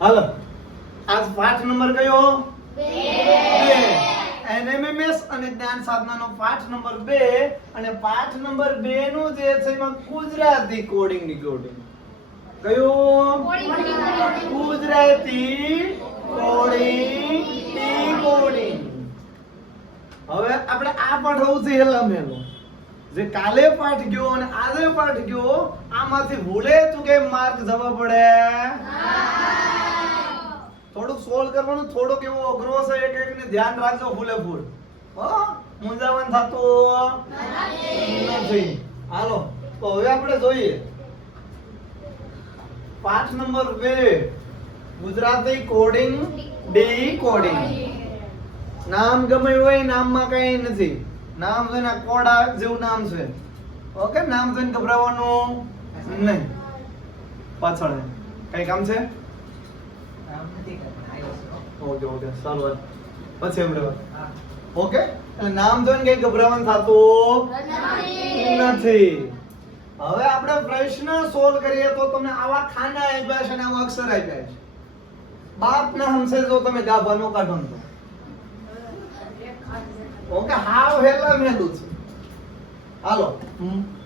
હાલો આજ પાઠ નંબર કયો 2 એનએમએમએસ અને જ્ઞાન સાધનાનો પાઠ નંબર 2 અને પાઠ નંબર 2 નું જે છે એમાં ગુજરાતી કોડિંગ ડીકોડિંગ કયું ગુજરાતી કોડિંગ ડીકોડિંગ હવે આપણે આ પાઠ હોવું છે હેલા મેલો જે કાલે પાઠ ગયો અને આજે પાઠ ગયો આમાંથી ભૂલે તું કે માર્ક જવા પડે થોડુંક સોલ્વ કરવાનું થોડોક એવો અઘરો છે એક એકને ધ્યાન રાખજો ફૂલે ફૂલ હો મૂંઝાવન થતું નથી હાલો તો હવે આપણે જોઈએ પાઠ નંબર 2 ગુજરાતી કોડિંગ ડીકોડિંગ નામ ગમે હોય નામમાં કઈ નથી નામ જોઈને કોડા જેવું નામ છે ઓકે નામ જોઈને ગભરાવાનું નહીં પાછળ કઈ કામ છે ઓકે ઓકે સારું પછી એમ રહેવા ઓકે એટલે નામ જોઈને કઈ ગભરાવાનું થતું નથી હવે આપણે પ્રશ્ન સોલ્વ કરીએ તો તમને આવા ખાના આપ્યા છે અને આવા અક્ષર આપ્યા છે બાપ ના હમસે જો તમે ગાભાનો કાઢો તો ઓકે હાવ હેલા મેલું છે હાલો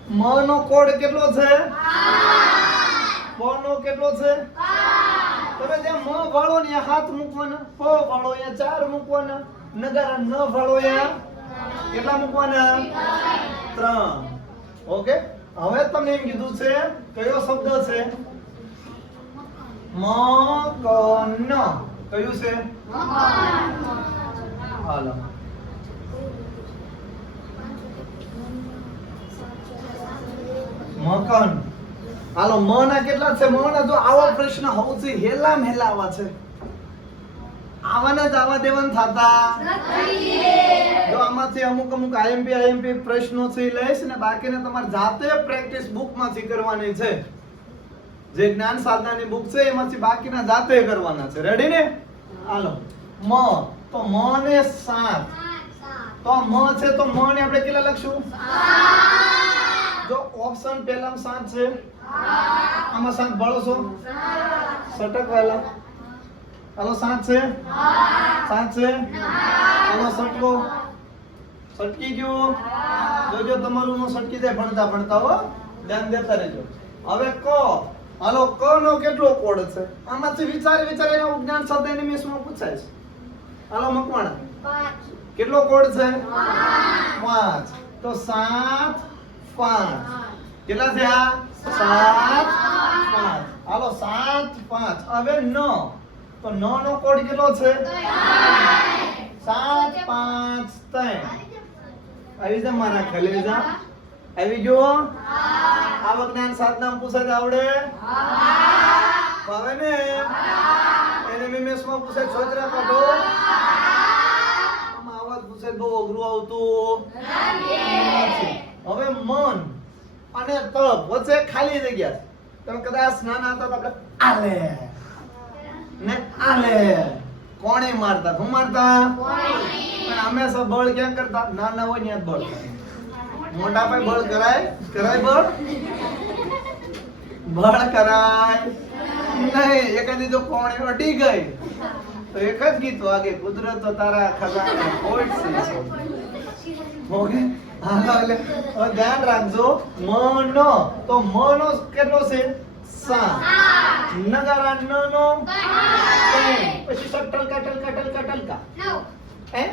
મ નો કોડ કેટલો છે 5 પ નો કેટલો છે 5 તમે જે મ વાળો ને હાથ મૂકવાના પ વાળો અહીંયા 4 મૂકવાના નગારા ન વાળો અહીંયા કેટલા મૂકવાના 3 ઓકે હવે તમને એમ કીધું છે કયો શબ્દ છે મકન કયું છે હાલો મકન હાલો મ ના કેટલા છે મ ના જો આવો પ્રશ્ન હોઉથી હેલા મેલા આવા છે આવાના જ આવા દેવન થાતા નથી જો આમાંથી અમુક આઈએમપી પ્રશ્નો છે લઈશ ને બાકીને તમારે જાતે પ્રેક્ટિસ બુક માંથી કરવાની છે જે જ્ઞાન સાધનાની બુક છે એમાંથી બાકીના જાતે કરવાના છે રેડી ને હાલો મ તો મ ને 7 તો મ છે તો મ ને આપણે કેટલા લખશું 7 જો ઓપ્શન પહેલામાં 7 છે આમાં 7 ભળો છો સટક વાલા હાલો 7 છે 7 છે હાલો સટકો સટકી ગયો જોજો તમારું નો સટકી જાય ભણતા ભણતા હો ધ્યાન દેતા રહેજો હવે ક હાલો ક નો કેટલો કોડ છે આમાંથી વિચારીને જ્ઞાન શબ્દ એનિમેશનમાં પૂછાય છે હાલો મકવાણા 5 કેટલો કોડ છે 5 તો 7 5 કેટલા થયા 7 5 હાલો 7 5 હવે 9 તો 9 નો કોડ કેટલો છે 7 5 3 આવી જા મારા કલેજા આવી ગયો આવા જ્ઞાન સાધના પૂછાય આવડે હવે ને એનએમએમએસ માં પૂછાય છોકરા કાઢો આમાં આવાજ પૂછાય બહુ અઘરું આવતું નથી હવે મન અને તપ વચ્ચે ખાલી જગ્યા તમે કદાચ નાના હતા તો આપણે આલે ને આલે કોણે મારતા હું મારતા પણ હંમેશા બળ ક્યાં કરતા નાના હોય ત્યાં બળ મોટા ભાઈ બળ કરાય બળ કરાય નહીં એકાદી જો કોણે અડી ગઈ તો એક જ ગીત વાગે કુદરત તો તારા ખજાના કોઈ છે ઓકે હાલો એટલે હવે ધ્યાન રાખજો મ તો મ નો કેટલો છે 7 નગારા ન નો 3 પછી ટલકા 9 હે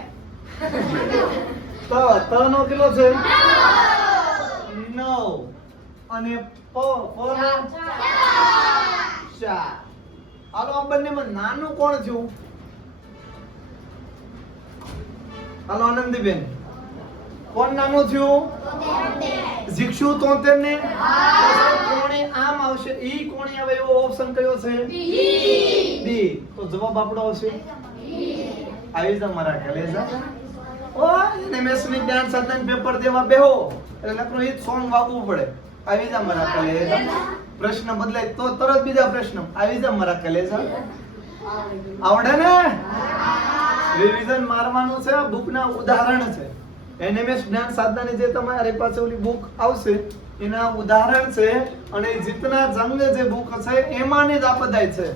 તો ત નો કેટલો છે 9 અને પ નો 4 હાલો આ બંનેમાં નાનું કોણ થયું હાલો આનંદીબેન કોણ નાનું થયું જીક્ષુ 73 ને કોણે આમ આવશે ઈ કોણે આવે એવો ઓપ્શન કયો છે બી તો જવાબ આપણો આવશે આવી જા મારા કલેજા ઓ એનએમએસ ની જ્ઞાન સાધન પેપર દેવા બેહો એટલે નકરો ઈ સોંગ વાગવું પડે આવી જા મારા કલેજા પ્રશ્ન બદલાય તો તરત બીજા પ્રશ્ન આવી જા મારા કલેજા આવડે ને રિવિઝન મારવાનું છે બુક ના ઉદાહરણ છે એનએમએસ જ્ઞાન સાધનાની જે તમારી પાસે ઓલી બુક આવશે એના ઉદાહરણ છે અને જીતના જંગ જે બુક છે એમાંની જ આ બધાય છે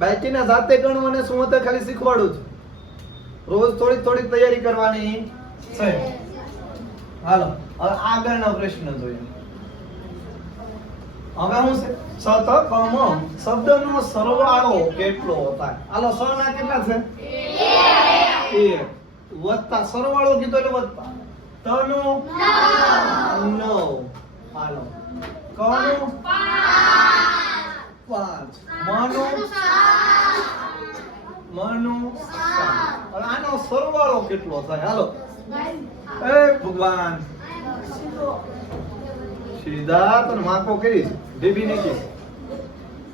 બાકીના જાતે ગણવું અને શું હતા ખાલી શીખવાડું છું. રોજ થોડી થોડી તૈયારી કરવાની છે. હાલો હવે આગળનો પ્રશ્ન જોઈએ. હવે હું છે શતકમ શબ્દનો સરવાળો કેટલો થાય? હાલો સ ના કેટલા છે? 1 વત્તા સરવાળો કીધો એટલે વત્તા તનો 9. હાલો કનો 5 મનો 7. હવે આનો સરવાળો કેટલો થાય? હાલો એ ભગવાન સીધા તો માકો કરીશ બેબી ને કે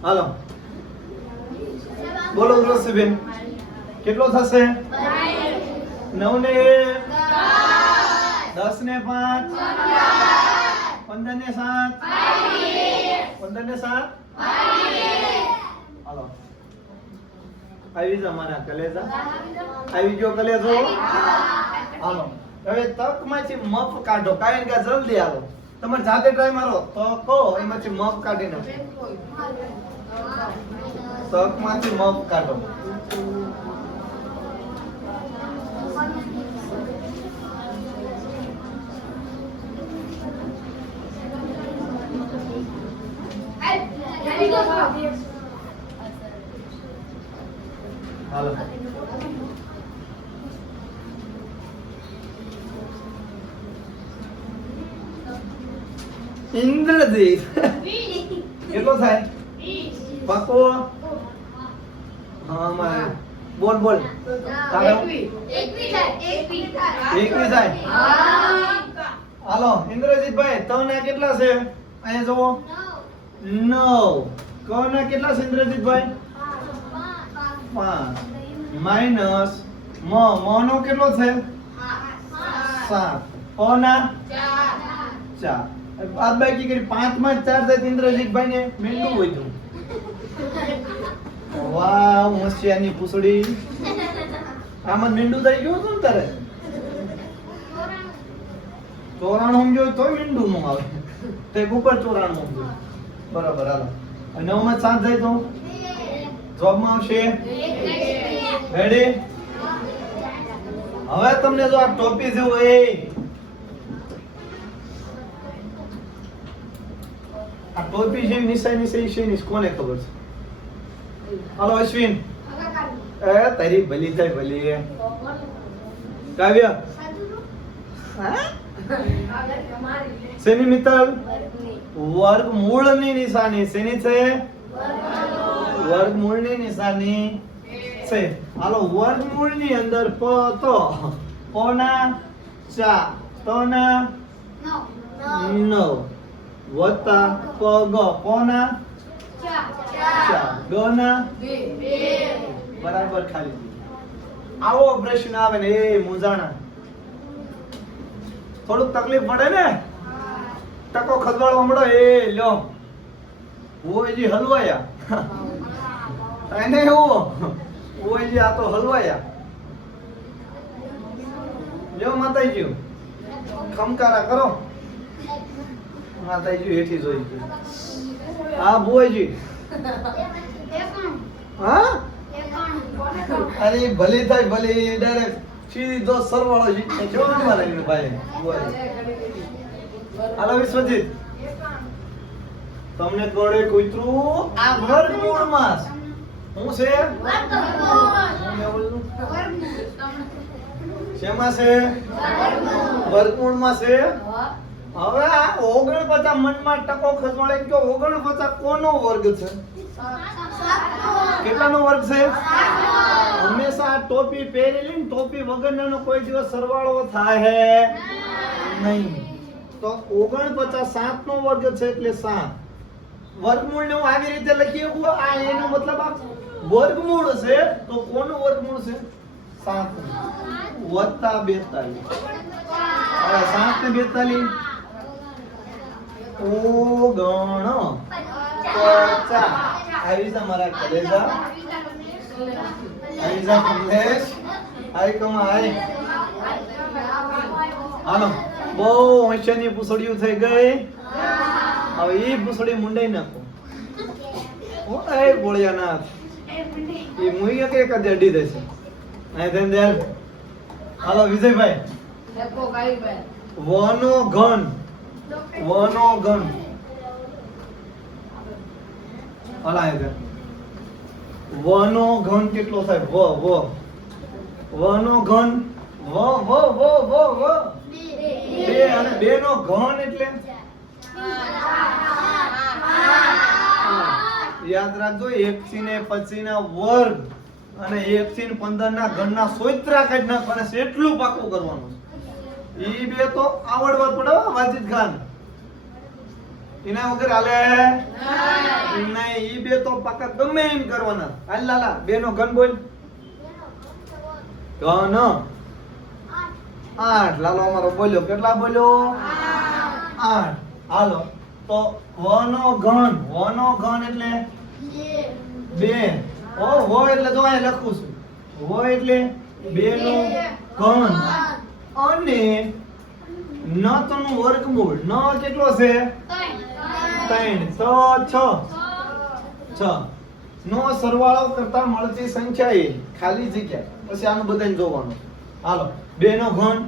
હાલો બોલો રોસીબેન કેટલો થશે? 9 ને 10 ને 5 15 ને 7 15 ને 7 હાલો આવી જા મારા કલેજા આવી ગયો કલેજો હાલો હવે તક માંથી મફ કાઢો કારણ કે જલ્દી આવો તમારે જાતે ટ્રાય મારો તો કહો એમાંથી મફ કાઢી નાખો તક માંથી મફ કાઢો હાલો ઇન્દ્રજીત કેટલો થાય? 20 પાકો હા મારે બોલ બોલ તારે 21 થાય હાલો ઇન્દ્રજીતભાઈ તને કેટલા છે? અહીંયા જોવો 9 કના કેટલા છે ઇન્દ્રજીતભાઈ? 5 માઈનસ મ નો કેટલો છે? 7 ઓના 4 બાદ બાકી કરી 5 માં 4 થાય ઇન્દ્રજીતભાઈ ને મીંડું હોય તો વાહ હોશિયારની પૂછડી આમાં મીંડું થઈ ગયું હતું ને તારે 94 સમજો તો મીંડું નો આવે તે ઉપર 94 સમજો બરાબર હાલો 9 માં 7 જાય તો જોબ માં આવશે રેડી હવે તમને જો આ ટોપી જેવું એ આ ટોપી જેવી નિશાની છે ની કોને ખબર છે? હાલો અશ્વિન એ તારી ભલી થાય ભલી કાવ્ય હા શેની મિત્તલ વર્ગમૂળની નિશાની શેની છે? વર્ગમૂળની નિશાની છે. હાલો વર્ગમૂળની અંદર પ તો પના 4 તના 9 વત્તા પ ગ પના 4 ગના 2 બરાબર ખાલી આવો પ્રશ્ન આવે ને એ મુજાણા થોડુંક તકલીફ પડે ને ટકો ખદવાળો હમણો એ લ્યો ઓયજી હલવાયા એને એવું ઓયજી આ તો હલવાયા લ્યો માતાજી ખમકારા કરો માતાજી હેઠી જોઈ આ બોયજી હા અરે ભલી થાય ભલી ડાયરેક્ટ સીધો સરવાળો જીતે જો મારે ભાઈ હાલો વિશ્વજીત તમને કડે કૂતરું આ વર્ગમૂળમાં શું છે? શેમાં છે? વર્ગમૂળમાં છે. હવે આ 49 મનમાં ટકો ખસવાળે કે 49 કોનો વર્ગ છે? કેટલાનો વર્ગ છે? હંમેશા આ ટોપી પહેરેલી ને ટોપી વગરનો કોઈ દિવસ સરવાળો થાય હે નહીં. તો 49 7 નો વર્ગ છે એટલે 7 વર્ગમૂળ ને હું આવી રીતે લખી શકું આ એનો મતલબ આ વર્ગમૂળ છે તો કોનું વર્ગમૂળ છે? 7 વત્તા 42 હવે 7 ને 42 આવી જા મારા કલેજા આવી જા કમલેશ આઈ કમા આઈ હાલો બહુ હોશિયારની પૂછડીયું થઈ ગઈ હવે ઈ પૂછડી મુંડાઈ નાખો ઓ એ ગોળિયાનાથ એ મુઈ કે કદે અડી દેશે અહીં ધન દે હાલો વિજયભાઈ વનો ઘન હાલા અહીં વનો ઘન કેટલો થાય વનો ઘન બે અને બે નો ઘન એટલે યાદ રાખજો 1 થી ને 25 ના વર્ગ અને 1 થી 15 ના ઘન ના સોત્રા કાઢી નાખવાના છે એટલું પાકું કરવાનું છે ઈ બે તો આવડવા પડે વાજીદ ખાન એના વગર હાલે નહીં ઈ બે તો પાકા ગમે એમ કરવાના હાલ લાલા બે નો ઘન બોલ ઘન 8 લાલો અમારો બોલ્યો કેટલા બોલ્યો 8 હાલો તો વનો ઘન એટલે 2 વો એટલે જો અહીં લખું છું વો એટલે 2 નો ઘન અને ન તો નું વર્ગમૂળ ન કેટલો છે 3 તો 6 નો સરવાળો કરતા મળતી સંખ્યા એ ખાલી જગ્યા પછી આનું બધાને જોવાનું હાલો 2 નો ઘન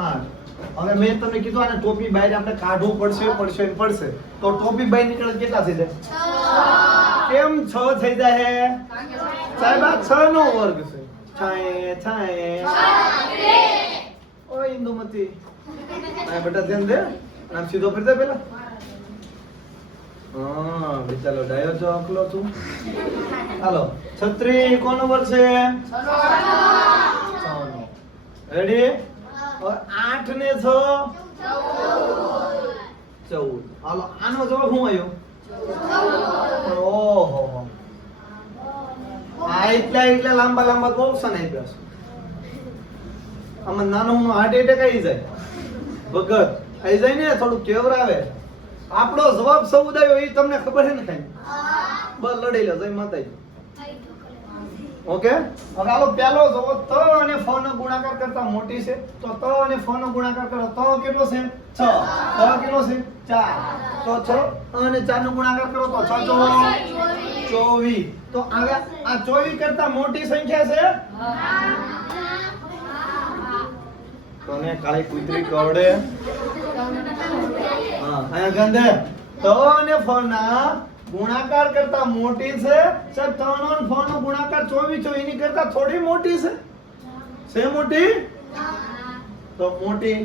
8 હવે મેં તમને કીધું આને ટોપી બહાર આપણે કાઢવું પડશે તો ટોપી બહાર નીકળે કેટલા થઈ જાય કેમ 6 થઈ જાય સાહેબ આ 6 નો વર્ગ છે છાય ઓ ઇન્દુમતી આ બેટા ધ્યાન દે નામ સીધો કરી દે પેલા હા બેચાલો ડાયો જો અકલો તું હાલો 36 કોનો વર્ગ છે 6 નો રેડી 8 ને 6 14 હાલો આનો જવાબ શું આવ્યો ઓહો આ એટલા લાંબા બહુ ઓપ્શન આપ્યા છે આમાં નાનો હું હાર્ટ એટેક આવી જાય ભગત આવી જાય ને થોડું કેવરાવે આપણો જવાબ સૌદ આવ્યો એ તમને ખબર છે ને કઈ બસ લડી લો જય માતાજી ઓકે હવે હાલો પહેલો જવાબ ત અને ફ નો ગુણાકાર કરતા મોટી છે તો ત અને ફ નો ગુણાકાર કરો તો કેટલો છે 6 ત કેટલો છે 4 તો 6 અને 4 નો ગુણાકાર કરો તો 6 24 તો હવે આ 24 કરતા મોટી સંખ્યા છે કોને કાળી કૂતરી કવડે હા આયા ગંધે તો અને ફ ના ગુણાકાર કરતા મોટી છે સર 3 અને ફ નો ગુણાકાર 24 છે એની કરતા થોડી મોટી છે મોટી તો મોટી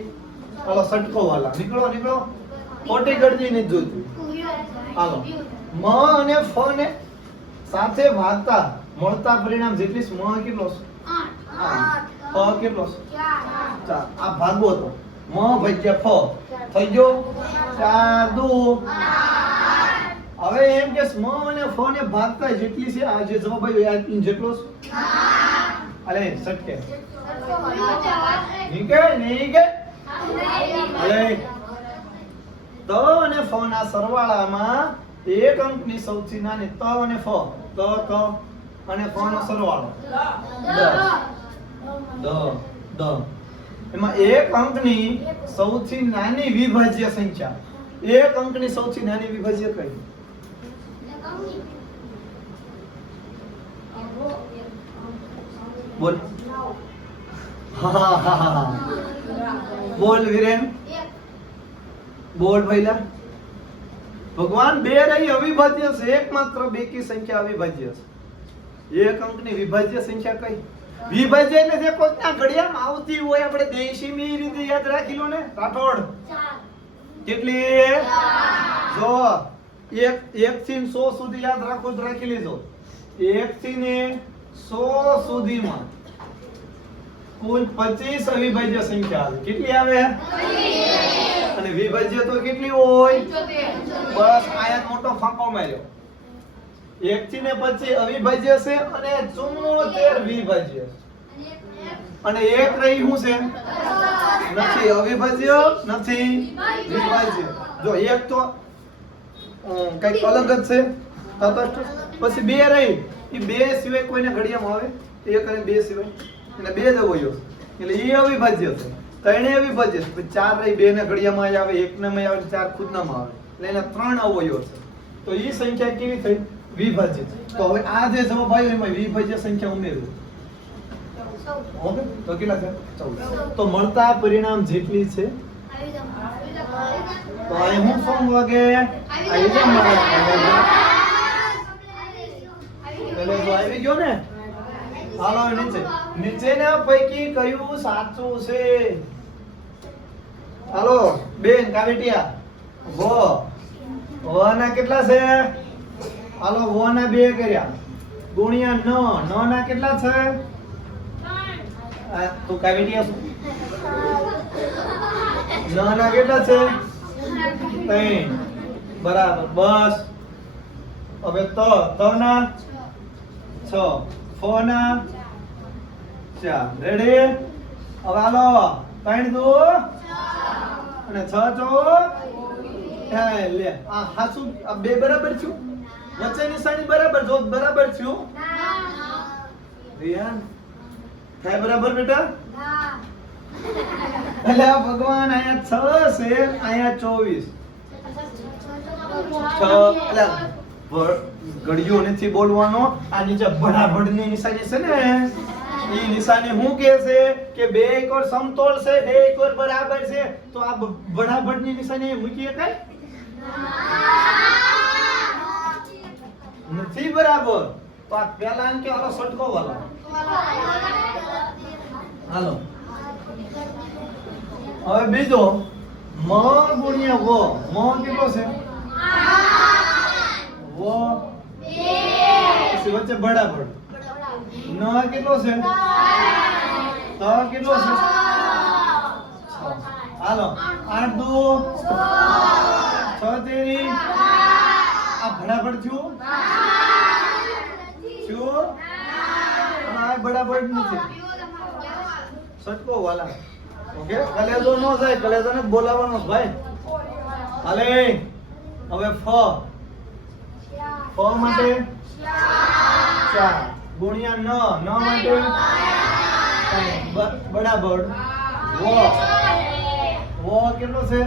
હાલો સટકો વાલા નીકળો ખોટી ગળજી ને જોઈતું હાલો મ અને ફ ને સાથે ભાગતા મળતા પરિણામ જેટલી મ કેટલો છે 8 ફ કેટલો છે 4 આ ભાગો તો મ ભાગ્યા ફ થઈ ગયો 4 2 હવે એમ કે મ અને ફ ને ભાગતા જેટલી છે આ જે જવાબ આવ્યો આ જેટલો છે અલે સટકે નીકે અલે ત અને ફ ના સરવાળામાં એક અંકની સૌથી નાની ત અને ફ ત અને ફ નો સરવાળો 10 એમાં એક અંકની સૌથી નાની વિભાજ્ય સંખ્યા એક અંકની સૌથી નાની વિભાજ્ય કઈ બોલ હા બોલ વીરેન બોલ ભઈલા ભગવાન બે રહી અવિભાજ્ય છે એકમાત્ર બેકી સંખ્યા અવિભાજ્ય છે એક અંકની વિભાજ્ય સંખ્યા કઈ વિભાજ્ય એટલે જે કોઈના ઘડિયામાં આવતી હોય આપણે દેશીમી રીતે યાદ રાખી લો ને રાઠોડ કેટલી જો 1 થી 100 સુધી યાદ રાખો તો રાખી લેજો 1 થી ને 100 સુધીમાં કુલ 25 અવિભાજ્ય સંખ્યા આવે કેટલી આવે અને વિભાજ્ય તો કેટલી હોય બસ આયા મોટો ફાંકો માર્યો 1 થી ને 25 અવિભાજ્ય છે અને 74 વિભાજ્ય અને એક રહી શું છે નથી અવિભાજ્ય નથી વિભાજ્ય જો એક તો કઈક અલગ જ છે તટસ્થ પછી બે રહી એ બે સિવાય કોઈને ઘડિયામાં આવે એક અને બે સિવાય અને બે જ અવયવ એટલે એ અવિભાજ્ય છે ત્રણે અવિભાજ્ય છે પછી ચાર રહી બે ને ઘડિયામાં આવે એક ને માં આવે ચાર ખુદનામાં આવે એટલે એના ત્રણ અવયવ છે તો એ સંખ્યા કેવી થઈ વિભાજિત. તો હવે આ જે જવાબ આવ્યો એમાં વિભાજ્ય સંખ્યા ઉમેરવું. ઓકે, તો કેટલા છે? 14. તો મળતા પરિણામ જેટલી છે તો આ હું સોંગ વાગે આવી જા મારા કલેજો આવી ગયો ને. હાલો નીચે. નીચેના પૈકી કયું સાચું છે? હાલો બેન કાવેટિયા. વ ના કેટલા છે? હાલો વ ના 2 કર્યા ગુણ્યા ન ના કેટલા છે? તો કાવેટિયા ન ના કેટલા છે? 3. બરાબર. બસ હવે ત ના 6, ફ ના 4. રેડી? હવે હાલો 3 2 અને 6 4. લે આ હાસુ આ બે બરાબર છું? વચ્ચે નિશાની બરાબર જો બરાબર છું? રિયાન થાય બરાબર બેટા? એટલે ભગવાન અહીંયા 6 છે અહીંયા 24. ઘડિયો નથી બોલવાનો. આ નીચે બરાબરની નિશાની છે ને એ નિશાની શું કહે છે કે બે એકર સમતોલ છે, બે એકર બરાબર છે. તો આ બરાબરની નિશાની મૂકી શકાય નથી બરાબર. તો આ પહેલા આમ કે હાલો સટકો વાળો હાલો. હવે બીજો મ ગુણ્યા વ. મ કેટલો છે? વ પછી વચ્ચે બરાબર. ન કેટલો છે? ત કેટલો છે? 6. હાલો 8 2 6 તેરી. આ બરાબર થયું? આ બરાબર નથી. સટકો વાલા. ઓકે, કલેજો નો જાય, કલેજોને બોલાવવાનો ભાઈ. હાલે હવે ફ. ફ માટે 4 ગુણ્યા ન. ન માટે 3 બરાબર. વ વ કેટલો છે?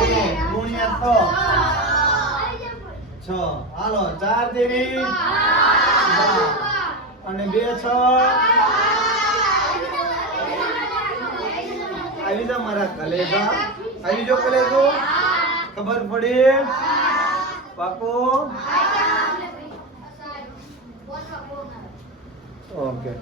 2 ગુણ્યા ત 6. હાલો 4 તેરી અને 2 6. આવી જા મારા કલેજા. આવી જો કલેજો. ખબર પડી? પાકો? ઓકે.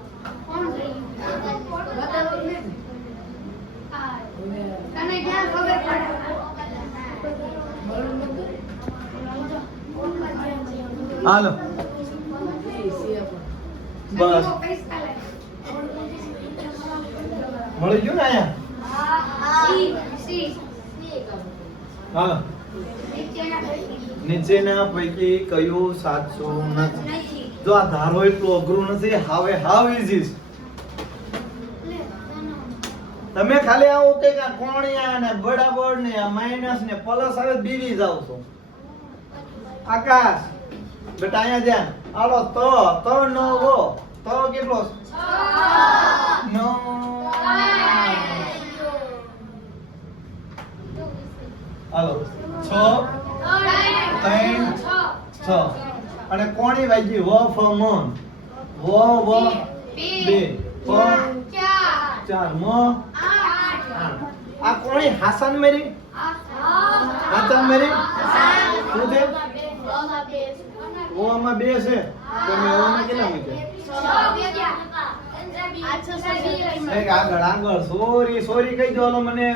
હાલો બસ મળી ગયું ને અહીંયા? હાલો નીચેના પૈકી કયું સાચું નથી? જો આ ધારો એટલું અઘરું નથી. હાવે હાવ ઈઝી. તમે ખાલી આવો કે કોણિયા ને બરાબર ને માઈનસ ને પ્લસ આવે બીવી જાવ છો. આકાશ બેટા અહીંયા ધ્યાન. હાલો ત ન વો. ત કેટલો? 6. હાલો 6 3 6 અને કોણી વાગી વ ફ મ. વ 2 ફ 4 મ 8. આ કોણી હાસન મેરી? હાસન મેરી શું છે? ઓ માં 2 છે. તમે ઓ માં કેટલા મૂક્યા? આગળ આગળ સોરી સોરી કહી દો મને.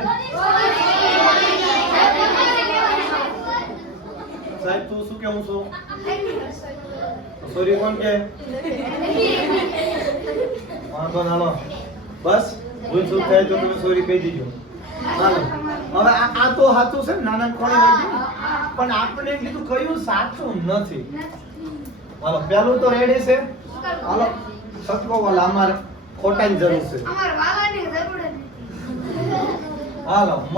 સાહેબ તું શું કેવું છું? સોરી કોણ કે? વાંધો ના લો. બસ ભૂલ ચૂક થાય તો તમે સોરી કહી દીજો. હાલો હવે આ તો સાચું છે ને નાના કોણી વાગી. પણ આપણે કીધું કયું સાચું નથી. હાલો પહેલું તો રેડી છે. હાલો સટકો વાલા અમારે ખોટાની જરૂર છે. હાલો મ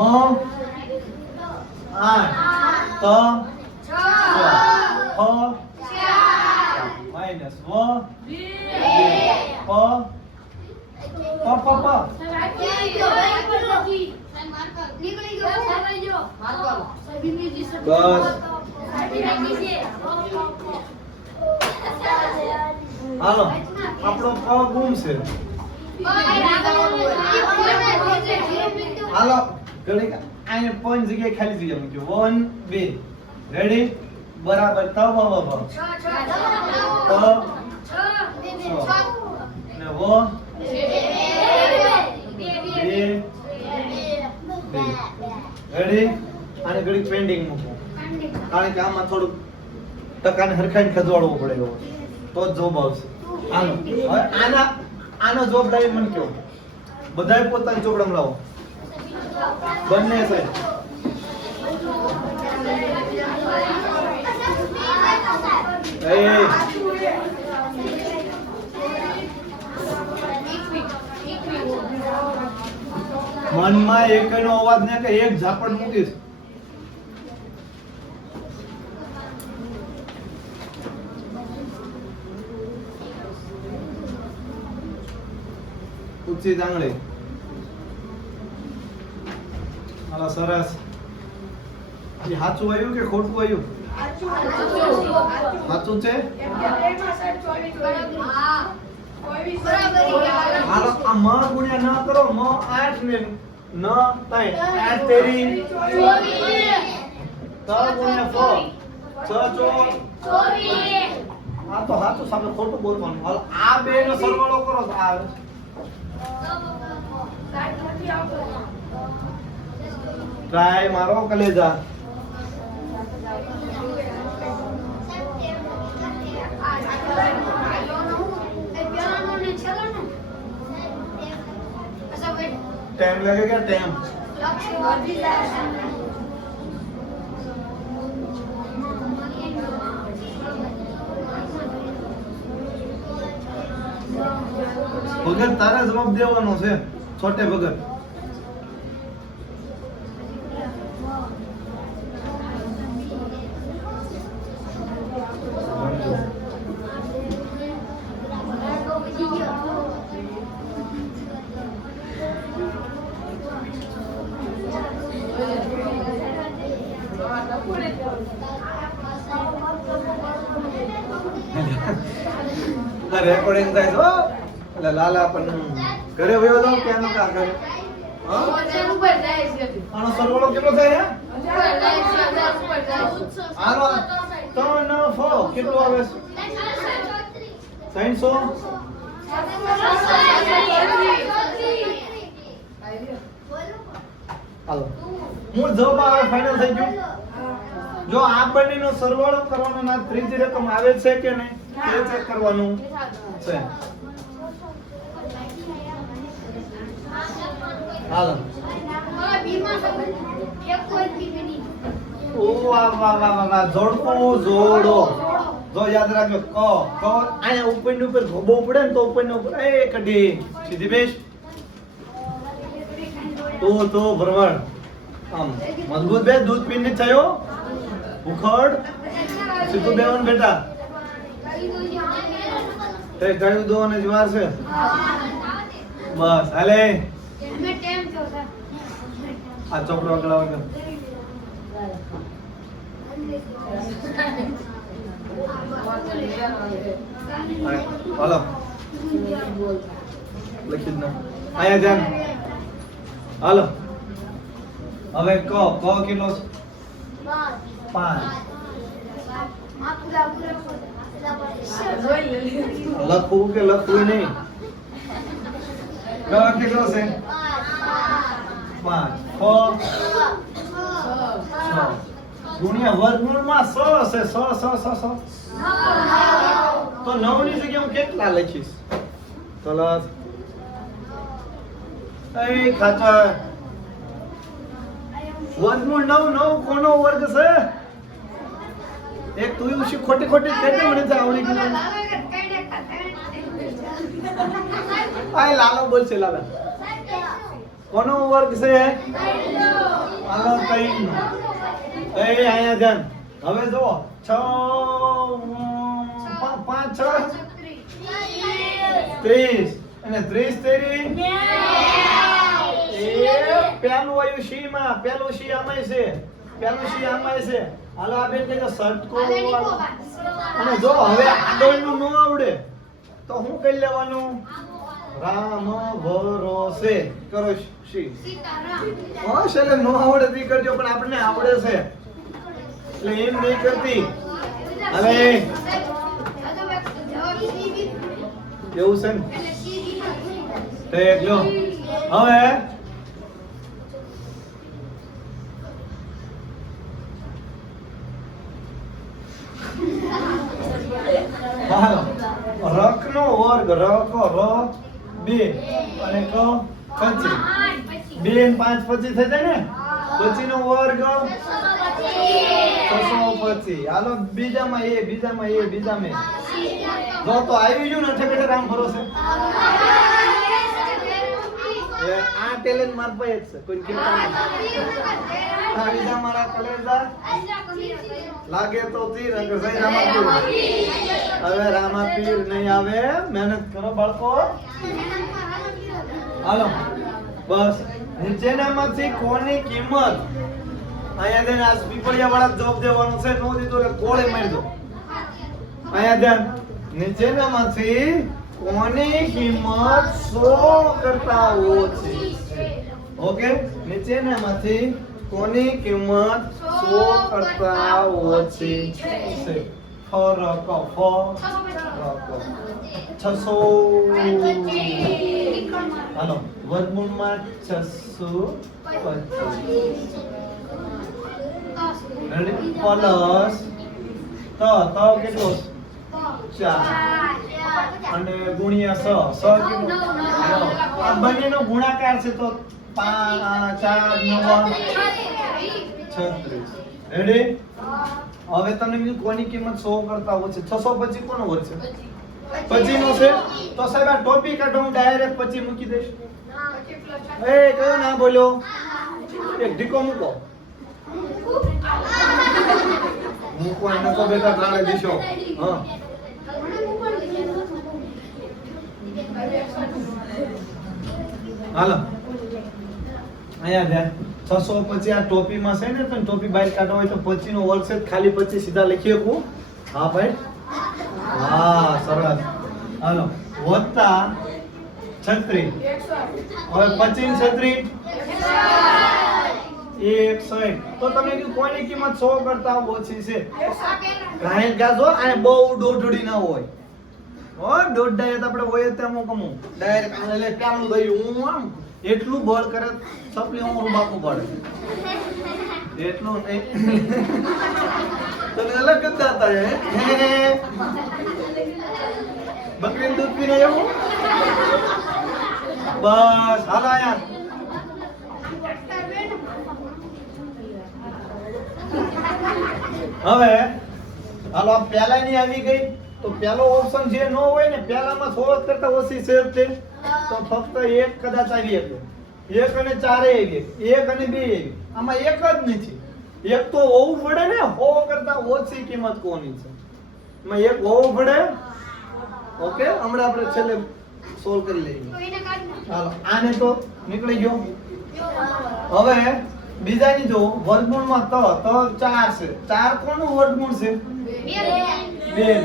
8 ત 6 માઈનસ વ 2 પ બસ હાલો આપણો ક ગુમ છે હાલો ઘડી આને પોઈન્ટ જગ્યાએ ખાલી જગ્યા મૂક્યો 1 2 રેડી બરાબર ત વ વ વ ત ને વ રેડી આને ઘડી પેન્ડિંગ મૂકો કારણ કે આમાં થોડું ટકાને હરખાઈને ખજવાડવું પડે એવો તો જ જોબ આવશે હાલો હવે આનો જોબ લાવી મને કહો બધાય પોતાની ચોપડામાં લાવો બંને છે મનમાં એકનો અવાજ ને કે એક ઝાપડ મૂકીશ ઊંચી આંગળી હાલો સરસ એ સાચું આવ્યું કે ખોટું આવ્યું સાચું છે હાલો આ મ ગુણ્યા ન કરો મ 8 ને ન 3 8 તેરી 24 ત ગુણ્યા 4 6 24 આ તો સાચું સામે ખોટું બોલવાનું હાલો આ બે નો સરવાળો કરો તો આવે ટ્રાય મારો કલેજા टाइम लगेगा टाइम ભગત તારે જવાબ દેવાનો છે છોટે ભગત રેકોર્ડિંગ થાય તો એટલે લાલા પણ ઘરે વયો જાવ ક્યાં નો કા કરે હા ઉપર જાય છે આનો સરવાળો કેટલો થાય આનો 3 4 કેટલો આવે 300 હાલો મૂળ જવાબ આવે ફાઇનલ થઈ ગયું જો આ બંનેનો સરવાળો કરવાનો ના ત્રીજી રકમ આવે છે કે નહીં તે ચેક કરવાનું છે હાલો ઓ વાહ વાહ વાહ વાહ જોડકો જોડો જો યાદ રાખજો ક આયા ઉપર ને ઉપર ઘોબો પડે ને તો ઉપર ને ઉપર એ કડી સીધી બેસ તો બરાબર આમ મજબૂત બે દૂધ પીને થયો ઉખડ સીધું બેવન બેટા તે ગળું દોને જ વાર છે બસ હાલે આ ચોપડો આગળ આવજો હાલો લખી દો આયા જાન હાલો હવે ક કેટલો છે 5 લખવું કે લખવું નહીં કેટલો છે 5 ગુણ્યા વર્ગમૂળમાં 100 છે 100 તો 9 ની જગ્યાએ હું કેટલા લખીશ પ્લસ એ ખાચર વર્ગમૂળ 9 કોનો વર્ગ છે એક તું ઉછી ખોટી કેટલી મને તો આવડી ગયું આય લાલો બોલ છે લાલા કોનો વર્ગ છે હાલો 3 એ આયા ધ્યાન હવે જો 6 5 6 30 અને 30 તેરી એ પેલું આવ્યું સી માં પેલું સી આમાંય છે હાલો આ બેન કહેજો ષટકો વાળો. અને જો હવે આગળનું ન આવડે તો શું કરી લેવાનું? રામ ભરોસે કરો શી. હા એટલે ન આવડે તે કરજો, પણ આપણને આવડે છે એટલે એમ નહીં કરતી. હવે એવું છે ને ઠીક લો. હવે રક નો વર્ગ ર કો ર 2 અને ક 25 2 અને 5 25 થઈ જાય ને. 25 નો વર્ગ 625. હાલો બીજામાં એ બીજામાં જો તો આવી ગયું ને ઠેકડે રામ ભરોસે. આ ટેલેન્ટ માર પાસે જ છે, કોઈ કેતા નથી. આવી જા મારા કલેજા લાગે તો તીર અને જય રામાપીર. હવે રામાપીર નહીં આવે, મહેનત કરો બાળકો. હાલો બસ નીચેનામાંથી કોની કિંમત અહીંયા ધ્યાન. આ પીપળિયા વાળા જવાબ દેવાનો છે, નો દીધો એટલે કોળે મારી દો. અહીંયા ધ્યાન. નીચેનામાંથી કોની કિંમત 100 કરતા ઓછી છે? ઓકે, નીચેનામાંથી કોની કિંમત 100 કરતા ઓછી છે? ફરક 600. હાલો વર્ગમૂળમાં 625 પ્લસ તો કેટલો? 4 અને ગુણ્યા 6 આ બંનેનો ગુણાકાર છે તો 5 4 9 36. રેડી? હવે તમને કીધું કોની કિંમત 100 કરતા ઓછી. 625 કોનો વર્ગ છે? 25 નો છે. તો સાહેબ આ ટોપી કાઢો, હું ડાયરેક્ટ 25 મૂકી દઈશ. એ કયો ના બોલ્યો? એક ઢીકો મૂકો. મૂકો એને તો બેટા ગાળે દીશો. હા હાલો અહીંયા ધ્યાન. 625 આ ટોપીમાં છે ને, પણ ટોપી બહાર કાઢવા હોય તો 25 નો વર્ગ છે, ખાલી 25 સીધા લખી શકું. હા ભાઈ, હા સરસ. હાલો વત્તા 36. હવે 25 36 તો તમે કીધું કોની કિંમત 100 કરતા ઓછી છે? ગાય ગાજો આ બહુ દોઢડી ના હોય. હો દોઢ ડાયત આપણે હોય તેમ કમું ડાયરેક્ટ એટલે કામનું દઈ હું આમ એટલું બળ કરે સપલી હું બાપુ પડે એટલું નહીં. તને અલગ જ દાતા હે બકરીનું દૂધ પીને એવું. બસ હાલ આયા. હવે હાલો આ પહેલાની આવી ગઈ તો પહેલો ઓપ્શન જે ન હોય ને, પહેલામાં 100 કરતા ઓછી છે તો ફક્ત એક કદાચ આવી શકે. 1 અને 4 આવી, 1 અને 2 આવી. આમાં એક જ નથી. એક તો હોવું પડે ને, 100 કરતા ઓછી કિંમત કોની છે? એમાં એક હોવું પડે. ઓકે, હમણાં આપણે છેલ્લે સોલ્વ કરી લઈએ. હાલો આને તો નીકળી ગયો. હવે બીજાની જો વર્ગમૂળમાં તો 4 છે. 4 કોનું વર્ગમૂળ છે? 2.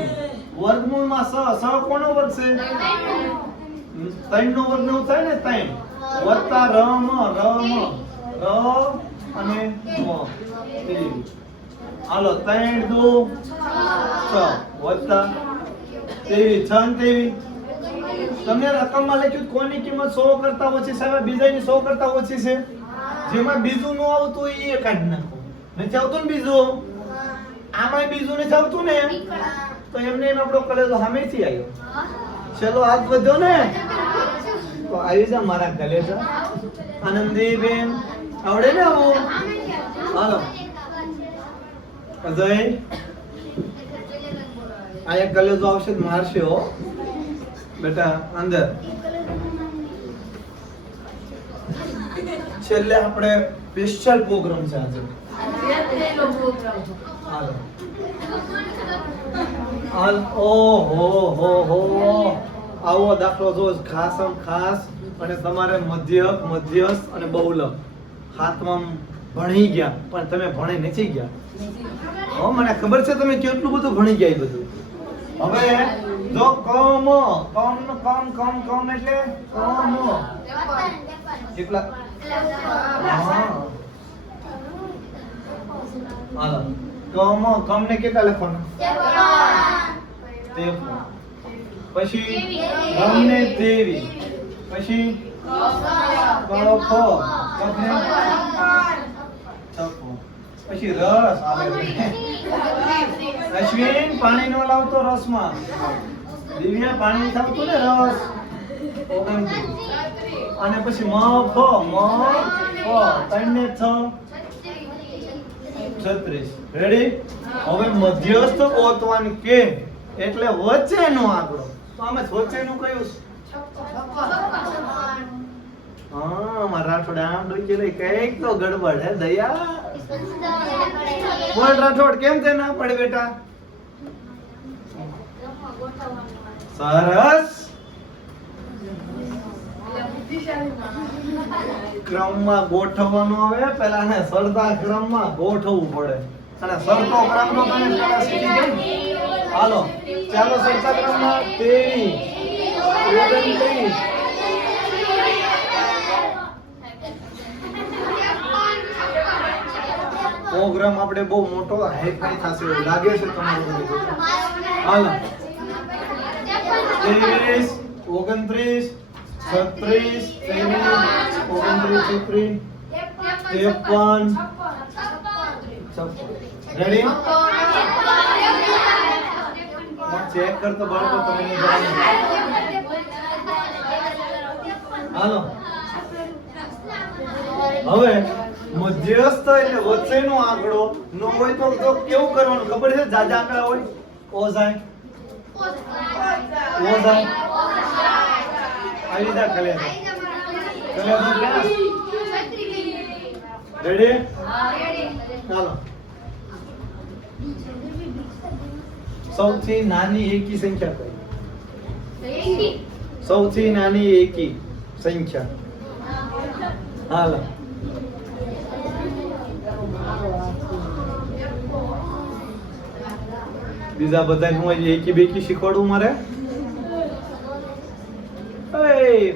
વર્ગમૂળમાં 6 કોનો વર્ગ છે? 3 નો વર્ગ નું થાય ને 3 વત્તા રમ ર અને મ. હાલો 3 2 6 વત્તા 23 6 ને 23. તમને રકમમાં લખ્યું કોની કિંમત 100 કરતા ઓછી છે? બીજાની 100 કરતા ઓછી છે. જેમાં બીજું ન આવતું એ કાઢી નાખો. નથી આવતું ને બીજું, આમાં બીજું નથી આવતું ને, તો એમને એમ આપણો કલેજો સામેથી આવ્યો. ચલો હાથ વધ્યો ને, તો આવી જા મારા કલેજા. આનંદી બેન આવડે ને આવું? હાલો અજય આ એક કલેજો આવશે મારશે હો બેટા અંદર. છેલ્લે આપણે સ્પેશિયલ પ્રોગ્રામ છે આજે. હાલો હાલ ઓહો આવો દાખલો જો ખાસ અને તમારે મધ્યક મધ્યસ્થ અને બહુલક હાથમાં ભણી ગયા પણ તમે ભણી નથી ગયા. હો મને ખબર છે તમે કેટલું બધું ભણી ગયા એ બધું. હવે જો કમ કમ એટલે કમ કેટલા હાલો કમ ને કેટલા લખવાના? 53. પછી રમ ને 23. પછી કફ કફને 56. પછી રસ આવે. અશ્વિન પાણી નો લાવતો રસમાં. દિવ્યા પાણી ખાવતું ને રસ. 29. અને પછી મ ફ 3 ને 6 36. રેડી? હવે મધ્યસ્થ ગોતવાનું કે એટલે વચ્ચેનો આંકડો. તો આમે વચ્ચેનું કયું? હા મારા રાઠોડ આમ ડોકી લઈ કઈક તો ગડબડ હે દયા. બોલ રાઠોડ કેમ છે ના પડે બેટા? સરસ. ક્રમમાં ગોઠવવાનું આવે પેલા ને સરદા ક્રમમાં ગોઠવવું પડે અને સરતો ક્રમ નો તમે પેલા શીખી ગયા ને. હાલો ચાલો સરતા ક્રમમાં 23 29 પ્રોગ્રામ આપણે બહુ મોટો હાઈટ નહીં થશે એવું લાગે છે તમને. હાલો 23 29 36 29 53 રેડી? ચેક કરતો બાળકો તમે હાલો હવે મધ્યસ્થ એટલે વચ્ચેનો આંકડો નો હોય તો કેવું કરવાનું ખબર છે? જાજા આંકડા હોય ઓઝાય આવી જા કલે રેડી? ચાલો સૌથી નાની એકી સંખ્યા કઈ? સૌથી નાની એકી સંખ્યા હાલો બીજા બધા હું એકી બેકી શીખવાડું મારે?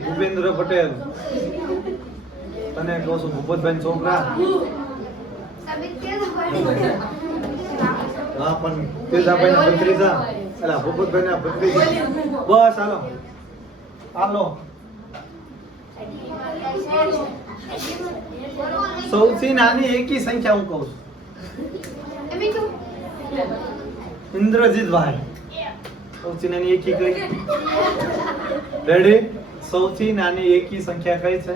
ભૂપેન્દ્ર પટેલ તને કહું છું ભૂપતભાઈ છોકરા. હા પણ તેજાભાઈ ના ભત્રીજા એલા ભૂપતભાઈ ના ભત્રીજા. બસ હાલો હાલો સૌથી નાની એકી સંખ્યા હું કહું છું. ઇન્દ્રજીતભાઈ સૌથી નાની એકી કઈ? રેડી? સૌથી નાની એકી સંખ્યા કઈ છે?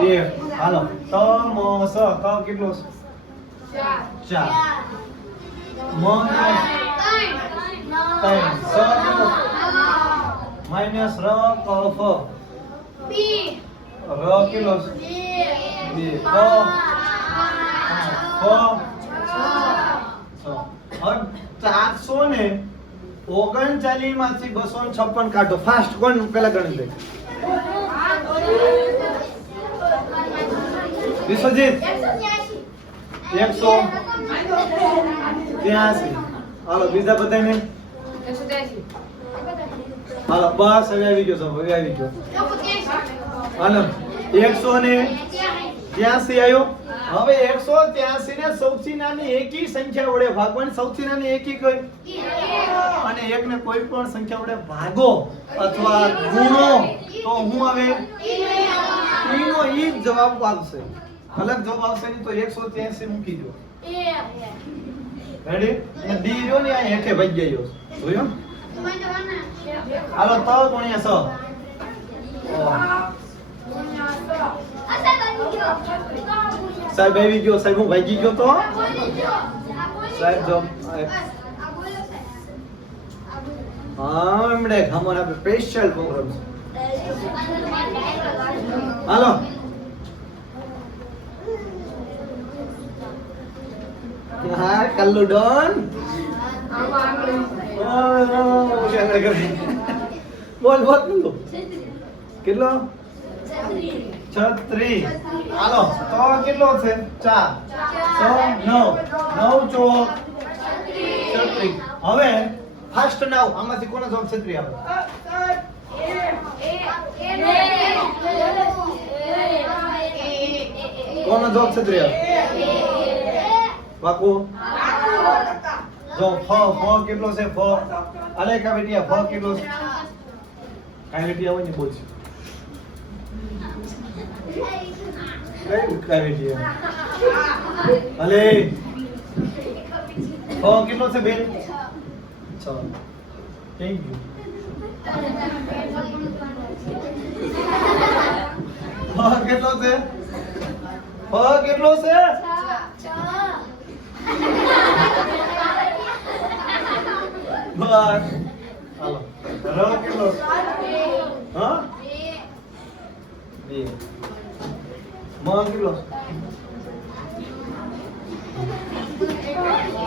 1. હાલો તમસ ક કેટલો છે? 4. મ 3 સ માઈનસ ર ક ફ ર કેટલો છે? 2 ક ફ 400 ને 39 માંથી 256 કાઢો. ફાસ્ટ કોણ પેલા ગણી દે? વિશ્વજીત 183. હાલો બીજા બધાને હાલો બસ હવે આવી ગયો. હવે આવી ગયો. હાલો 183 આવ્યો. હવે 183 ને સૌથી નાની એકી સંખ્યા વડે ભાગવાની. સૌથી નાની એકી કઈ? અને એક ને કોઈ પણ સંખ્યા વડે ભાગો અથવા ગુણો તો હું હવે ઈ નો ઈ જ જવાબ આવશે. અલગ જવાબ આવશે નહીં તો 183 મૂકી દો. રેડી? અને ડી રહ્યો ને આ હેઠે ભાગી ગયો. જોયો? હાલો ત ગુણ્યા 6 સાહેબ આવી ગયો. સાહેબ હું ભાગી ગયો તો સાહેબ જો હા એમડે હમણાં આપણે સ્પેશિયલ પ્રોગ્રામ છે. હાલો હા કલ્લુ ડોન બોલ બોલ કેટલો? છત્રી. હાલો તો કેટલો છે 4 6 9 9 ચોક છત્રી. હવે ફાસ્ટ નાવ આમાંથી કોનો જવાબ છત્રી આવે? કોનો જવાબ છત્રી આવે? બાકુ જો ફ કેટલો છે? ફ અલે કા બેટિયા ફ કેટલો છે? કાઈ બેટિયા હોય ને બોલ છે કઈ કાઈ બેટિયા અલે ફ કેટલો છે બેન? 6. Thank you. ફ કેટલો છે? ફ કેટલો છે? બસ હાલો ર કેટલો? હા 2. મ કેટલો?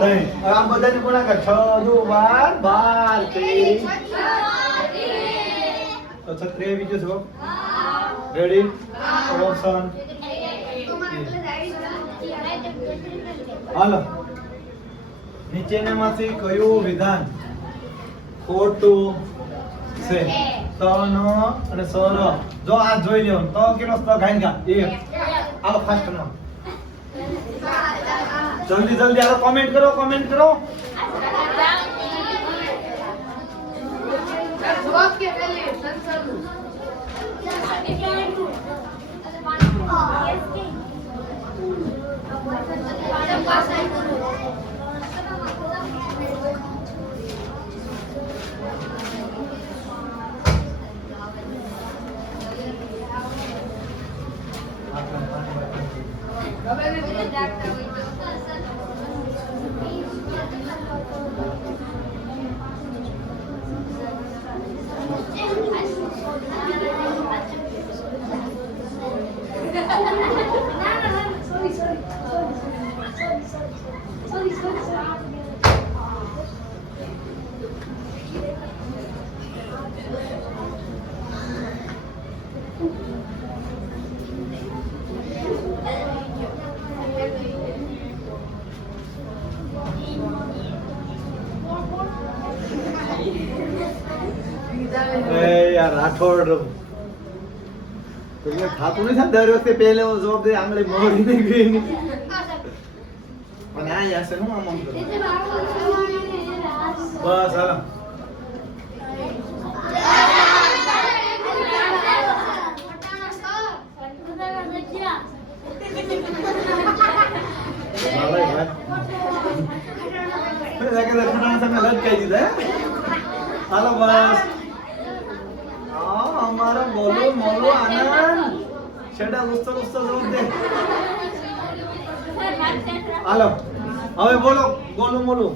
3. આ બધાને ગુણાકાર 6 દુ 12 તો 36 બીજો જવાબ રેડી ઓપ્શન હાલો નીચેનામાંથી કયું વિધાન ખોટું છે? તન અને સર જો આ જોઈ લેવાનું તો કેટલો સ્ત ગાયન 1 આલો ફાસ્ટ નો જલ્દી જલ્દી આલો કમેન્ટ કરો જવાબ કે પહેલે સંસદ યાર રાઠોડ તો એ થાતું નથી દર વખતે પહેલે જવાબ દે આંગળી મોડી નહીં ગઈ પણ આ યાર હું આમ કરો બસ હાલો હાલો બસ हमारा बोलो मोलो आनंद छेड़ा उस्तर उस्तर जोर दे हालो હવે બોલો બોલો બોલો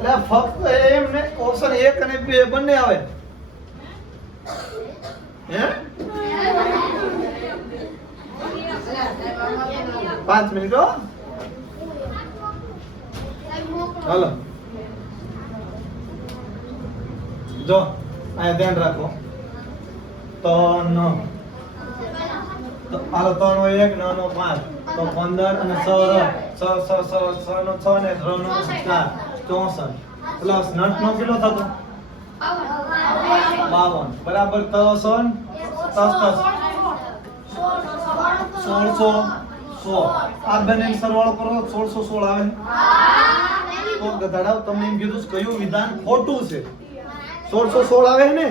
અરે ફક્ત એમ ને ઓપ્શન 1 અને 2 બંને આવે હે 5 મિનિટ હો હાલો જો આ ધ્યાન રાખો તન હાલો 3 નો 1 9 નો 5 તો 15 અને 6 નો 6 ને 3 નો 4 64 પ્લસ નટ નો કેટલો થતો 52 બરાબર 300 1616 આ બંને સરવાળો કરો 1616 આવે તો ગધાડાઓ તમને એમ કીધું કયું વિધાન ખોટું છે 1616 આવે ને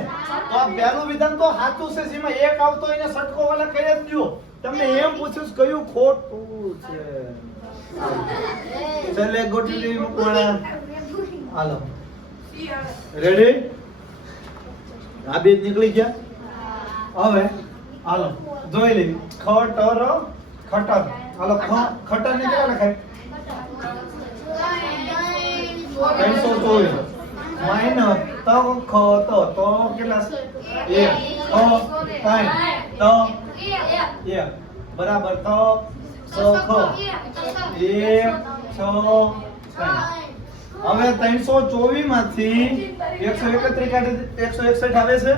તો આ પહેલું વિધાન તો સાચું છે જેમાં એક આવતો એને સટકો વાળા કહી જ દો તમને એમ પૂછ્યું કયું ખોટું છે ચલે ગોટલી મૂકવાના હાલો રેડી આ બે નીકળી ગયા હવે હાલો જોઈ લેવી ખટર ખટર હાલો ખટર ને કેટલા લખાય 324 માઈનસ તો ખતો તો કેટલા 1 તો બરાબર તો સખ 1 6 હવે 324 માંથી 131 કાઢે 161 આવે છે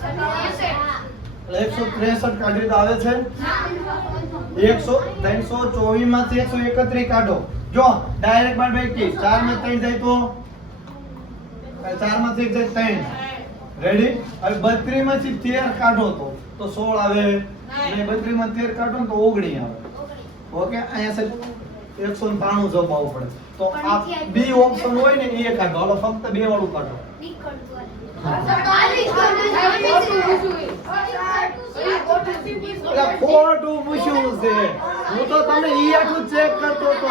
163 કાઢી તો આવે છે 324 માંથી 131 કાઢો. જો ડાયરેક્ટ બાદ બાકી 4 માં 3 જાય તો 4 માંથી 1 જાય 3. રેડી? હવે 32 માંથી 13 કાઢો તો 16 આવે. અને 32 માં 13 કાઢો તો 19 આવે. ઓકે, અહીંયા છે 193 જવાબ આવવો પડે. તો આ બી ઓપ્શન હોય ને એ કાઢો. હાલો ફક્ત બે વાળું કાઢો. એટલે ખોટું પૂછ્યું છે. હું તો તમને ઈ આટલું ચેક કરતો હતો.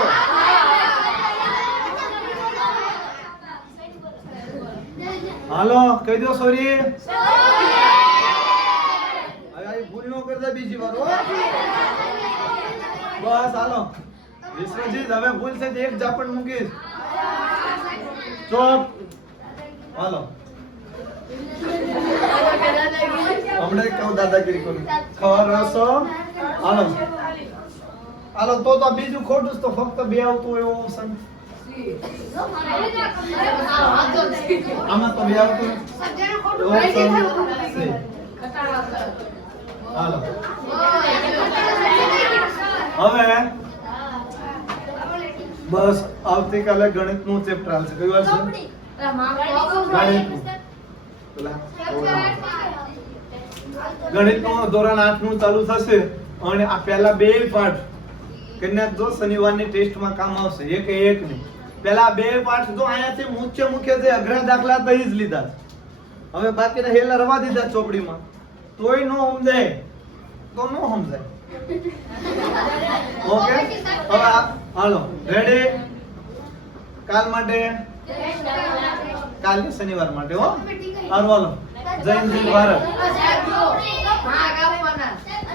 હાલો કહી દો સોરી. હવે આ ભૂલ ન કરતા બીજી વાર હો. બસ હાલો વિશ્વજીત, હવે ભૂલ છે તો એક ઝાપટ મૂકીશ. ચોપ. હાલો હમણાં કહું દાદાગીરી કરું. ખરસો. હાલો હાલો તો બીજું ખોટું છે તો ફક્ત બે આવતું હોય એવો ઓપ્શન. આમાં તો બે આવતું ઓપ્શન છે. હાલો હવે બસ આવતીકાલે ગણિતનું ચેપ્ટર આવશે. કયું આવશે? ગણિતનું ધોરણ 8 નું ચાલુ થશે અને આ પહેલા બે પાઠ કન્યા જો શનિવારની ટેસ્ટમાં કામ આવશે. એક નહીં, પહેલા બે પાઠ જો અહીંયાથી મુખ્ય જે અઘરા દાખલા તો ઈ જ લીધા. હવે બાકીના હેલા રવા દીધા ચોપડીમાં. તોય નો સમજાય તો નો સમજાય. ઓકે, હવે હાલો રેડી? કાલ માટે, કાલે શનિવાર માટે હો. હાલો જય હિન્દ ભારત.